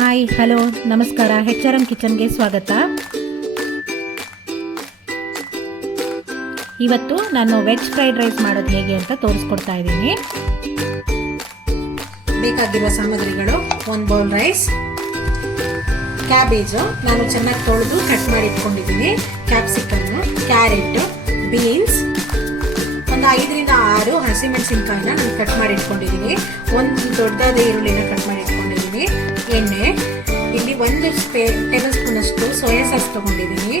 Hi hello ನಮಸ್ಕಾರ, HRM ಕಿಚನ್ಗೆ ಸ್ವಾಗತ. ಇವತ್ತು ನಾನು ವೆಜ್ ಫ್ರೈಡ್ ರೈಸ್ ಮಾಡೋದು ಹೇಗೆ ಅಂತ ತೋರಿಸ್ಕೊಡ್ತಾ ಇದ್ದೀನಿ. ಬೇಕಾಗಿರುವ ಸಾಮಗ್ರಿಗಳು: 1 ಬೌಲ್ ರೈಸ್, ಕ್ಯಾಬೇಜು ನಾನು ಚೆನ್ನಾಗಿ ತೊಳೆದು ಕಟ್ ಮಾಡಿ ಇಟ್ಕೊಂಡಿದ್ದೀನಿ, ಕ್ಯಾಪ್ಸಿಕಮ್ಮು, ಕ್ಯಾರೆಟ್, ಬೀನ್ಸ್, ಒಂದು 5 ರಿಂದ 6 ಹಸಿಮೆಣಸಿನಕಾಯಿನ ನಾನು ಕಟ್ ಮಾಡಿ ಇಟ್ಕೊಂಡಿದ್ದೀನಿ, ಒಂದು ದೊಡ್ಡದಾದ ಈರುಳ್ಳಿನ ಕಟ್ ಮಾಡಿ ಇಟ್ಕೊಂಡಿದ್ದೀನಿ, ಎಣ್ಣೆ, ಇಲ್ಲಿ 1 ಟೇಬಲ್ ಸ್ಪೂನ್ ಅಷ್ಟು ಸೋಯಾ ಸಾಸ್ ತೊಗೊಂಡಿದ್ದೀನಿ,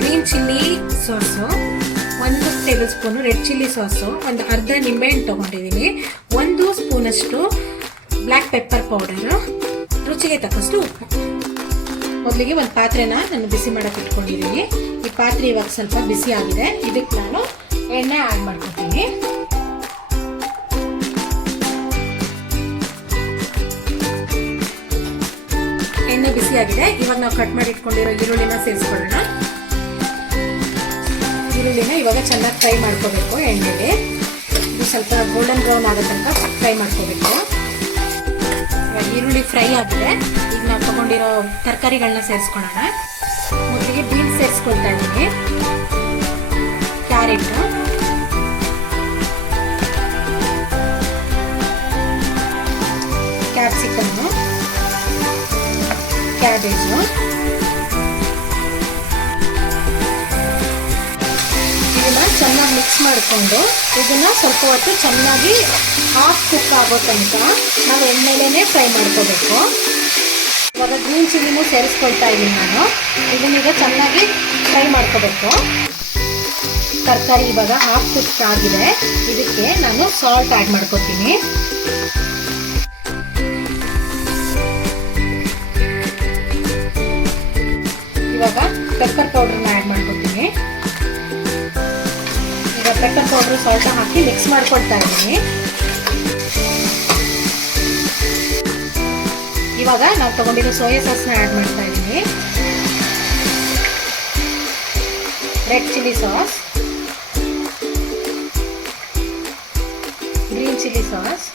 green chilli sauce, 1 table spoon red chilli sauce, ಒಂದು ಅರ್ಧ ನಿಂಬೆಹಣ್ಣು ತೊಗೊಂಡಿದ್ದೀನಿ, 1 ಸ್ಪೂನಷ್ಟು ಬ್ಲ್ಯಾಕ್ ಪೆಪ್ಪರ್ ಪೌಡರು, ರುಚಿಗೆ ತಕ್ಕಷ್ಟು ಉಪ್ಪು. ಮೊದಲಿಗೆ ಒಂದು ಪಾತ್ರೆನ ನಾನು ಬಿಸಿ ಮಾಡೋಕೆ ಇಟ್ಕೊಂಡಿದ್ದೀನಿ. ಈ ಪಾತ್ರೆ ಇವಾಗ ಸ್ವಲ್ಪ ಬಿಸಿ ಆಗಿದೆ, ಇದಕ್ಕೆ ನಾನು ಎಣ್ಣೆ ಆ್ಯಡ್ ಮಾಡ್ಕೊತೀನಿ. ಎಣ್ಣೆ ಬಿಸಿ ಆಗಿದೆ, ಇವಾಗ ನಾವು ಕಟ್ ಮಾಡಿ ಇಟ್ಕೊಂಡಿರೋ ಈರುಳ್ಳಿನ ಸೇರಿಸ್ಕೊಳ್ಳೋಣ. ಈರುಳ್ಳಿನ ಇವಾಗ ಚೆನ್ನಾಗಿ ಫ್ರೈ ಮಾಡ್ಕೋಬೇಕು ಎಣ್ಣೆಗೆ. ಇದು ಸ್ವಲ್ಪ ಗೋಲ್ಡನ್ ಬ್ರೌನ್ ಆಗೋ ತನಕ ಫ್ರೈ ಮಾಡ್ಕೋಬೇಕು. ಇವಾಗ ಈರುಳ್ಳಿ ಫ್ರೈ ಆಗಿದೆ, ಈಗ ನಾವು ತಗೊಂಡಿರೋ ತರಕಾರಿಗಳನ್ನ ಸೇರಿಸ್ಕೊಳ್ಳೋಣ. ಮೊದಲಿಗೆ ಬೀನ್ಸ್ ಸೇರಿಸ್ಕೊಳ್ತಾ ಇದ್ದೀನಿ, ಕ್ಯಾರೆಟ್, ಕ್ಯಾಪ್ಸಿಕಮ್ಮು, ಕ್ಯಾಬೇಜು, ಇದನ್ನ ಚೆನ್ನಾಗಿ ಮಿಕ್ಸ್ ಮಾಡಿಕೊಂಡು ಇದನ್ನ ಸ್ವಲ್ಪ ಹೊತ್ತು ಚೆನ್ನಾಗಿ ಹಾಫ್ ಕುಕ್ ಆಗೋ ತನಕ ನಾವು ಎಣ್ಣೆಲೇನೆ ಫ್ರೈ ಮಾಡ್ಕೋಬೇಕು. ಇವಾಗ ಗ್ರೀನ್ ಚಿಲ್ಲಿನೂ ಸೇರಿಸ್ಕೊಳ್ತಾ ಇದ್ದೀನಿ ನಾನು. ಇದನ್ನೀಗ ಚೆನ್ನಾಗಿ ಫ್ರೈ ಮಾಡ್ಕೋಬೇಕು. ತರಕಾರಿ ಇವಾಗ ಹಾಫ್ ಕುಕ್ ಆಗಿದೆ, ಇದಕ್ಕೆ ನಾನು ಸಾಲ್ಟ್ ಆ್ಯಡ್ ಮಾಡ್ಕೊತೀನಿ. ಇವಾಗ ಪೆಪ್ಪರ್ ಪೌಡ್ರನ್ನ ಆ್ಯಡ್ ಮಾಡ್ಕೊತೀನಿ. ಈಗ ಪೆಪ್ಪರ್ ಪೌಡ್ರು ಸಾಲ್ಟ್ ಹಾಕಿ ಮಿಕ್ಸ್ ಮಾಡ್ಕೊಳ್ತಾ ಇದ್ದೀನಿ. ಇವಾಗ ನಾವು ತಗೊಂಡಿರೋ ಸೋಯಾ ಸಾಸ್ನ ಆ್ಯಡ್ ಮಾಡ್ತಾ ಇದ್ದೀನಿ, red chilli sauce, green chilli sauce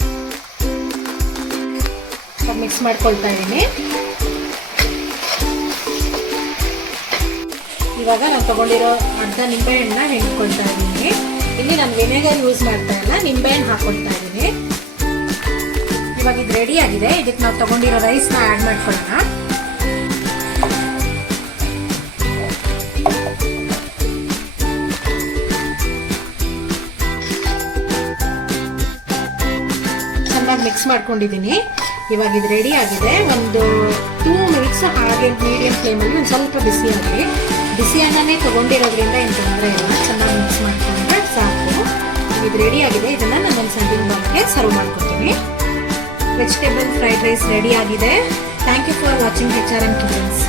mix ಮಾಡ್ಕೊಳ್ತಾ ಇದ್ದೀನಿ. ಇವಾಗ ನಾವು ತಗೊಂಡಿರೋ ಅರ್ಧ ನಿಂಬೆಹಣ್ಣನ್ನ ಹೆಣ್ಕೊಳ್ತಾ ಇದ್ದೀನಿ. ಇಲ್ಲಿ ನಾನು ವಿನೆಗರ್ ಯೂಸ್ ಮಾಡ್ತಾ ಇಲ್ಲ, ನಿಂಬೆಹಣ್ಣು ಹಾಕೊಳ್ತಾ ಇದ್ದೀನಿ. ಇವಾಗ ಇದು ರೆಡಿ ಆಗಿದೆ, ಇದಕ್ಕೆ ನಾವು ತಗೊಂಡಿರೋ ರೈಸ್ನ ಆ್ಯಡ್ ಮಾಡ್ಕೊಳ್ಳೋಣ. ಚೆನ್ನಾಗಿ ಮಿಕ್ಸ್ ಮಾಡ್ಕೊಂಡಿದ್ದೀನಿ. ಇವಾಗ ಇದು ರೆಡಿ ಆಗಿದೆ. ಒಂದು 2 ಮಿನಿಟ್ಸ್ ಹಾಗೆ ಮೀಡಿಯಂ ಫ್ಲೇಮಲ್ಲಿ ಒಂದು ಸ್ವಲ್ಪ ಬಿಸಿ ಅನ್ನನೇ ತೊಗೊಂಡಿರೋದ್ರಿಂದ ಏನು ತೊಂದರೆ ಇಲ್ಲ. ಚೆನ್ನಾಗಿ ಮಿಕ್ಸ್ ಮಾಡ್ಕೊಂಡ್ರೆ ಸಾಕು. ಇದು ರೆಡಿ ಆಗಿದೆ, ಇದನ್ನು ನಾನು ಒಂದು ಸರ್ವಿಂಗ್ ಬೌಲ್ಗೆ ಸರ್ವ್ ಮಾಡ್ಕೊತೀನಿ. ವೆಜಿಟೇಬಲ್ ಫ್ರೈಡ್ ರೈಸ್ ರೆಡಿ ಆಗಿದೆ. Thank you for watching HRM kitchens.